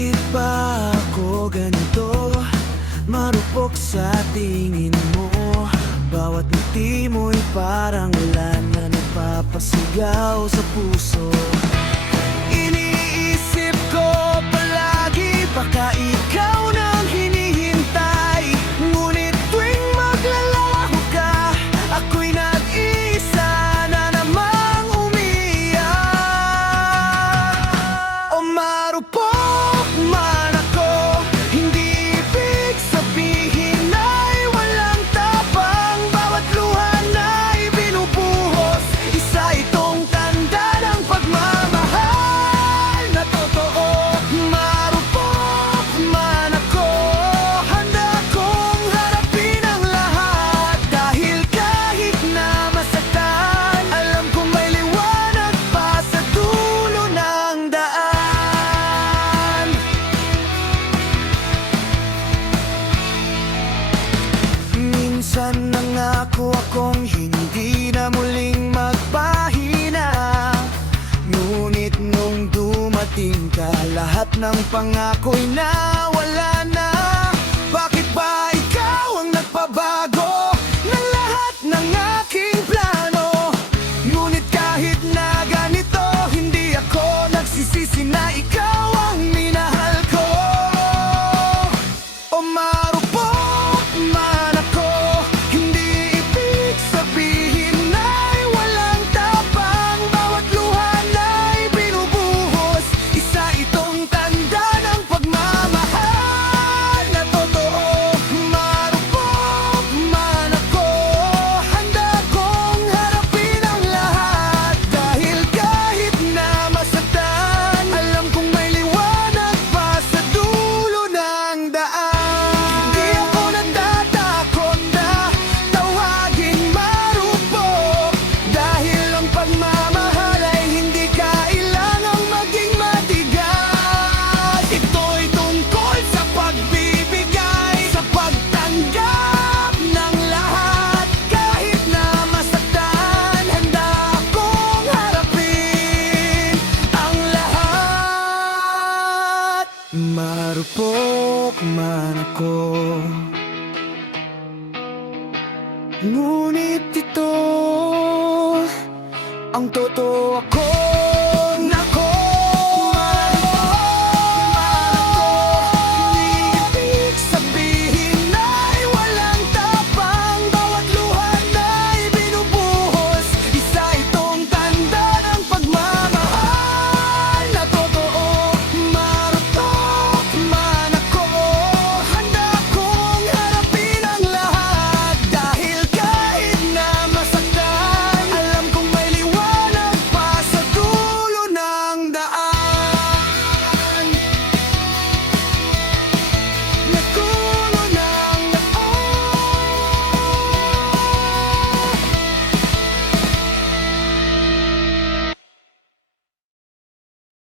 Bakit ba ako ganito? Marupok sa tingin mo. Bawat ngiti mo'y parang ulan na nagpapasigaw sa puso. Iniisip ko palagi, baka ikaw nang hinihintay. Ngunit tuwing maglalaho ka, ako'y nag-iisa na namang umiiyak. O marupok man ako, hindi ibig sabihin ay walang tapang. Bawat luha na'y binubuhos, isa itong tanda ng pagmamahal na totoo. Marupok man ako, handa kong harapin ang lahat. Dahil kahit na masaktan, alam kong may liwanag pa sa dulo ng daan. Minsan nangako akong hindi na muling magpahina. Ngunit nung dumating ka, lahat ng pangako'y nawala na. Bakit ba ikaw ang nagpabago ng lahat ng aking plano? Ngunit kahit na ganito, hindi ako nagsisisi na ikaw ang minahal ko. O marupok man ako, hindi ibig sabihin ay walang tapang. Bawat luha na'y binubuhos, isa itong tanda ng pagmamahal na totoo. Marupok man ako, handa kong harapin ang lahat. Dahil kahit na masaktan, alam kong may liwanag pa sa dulo ng daan. Di ako natatakot na tawagin marupok, dahil ang pagmamahal ay hindi kailangang maging matigas. Ito'y tungkol sa pagbibigay, sa pagtanggap ng lahat. Kahit na masaktan, handa akong harapin ang lahat. Marupok man ako, ngunit ito ang totoo.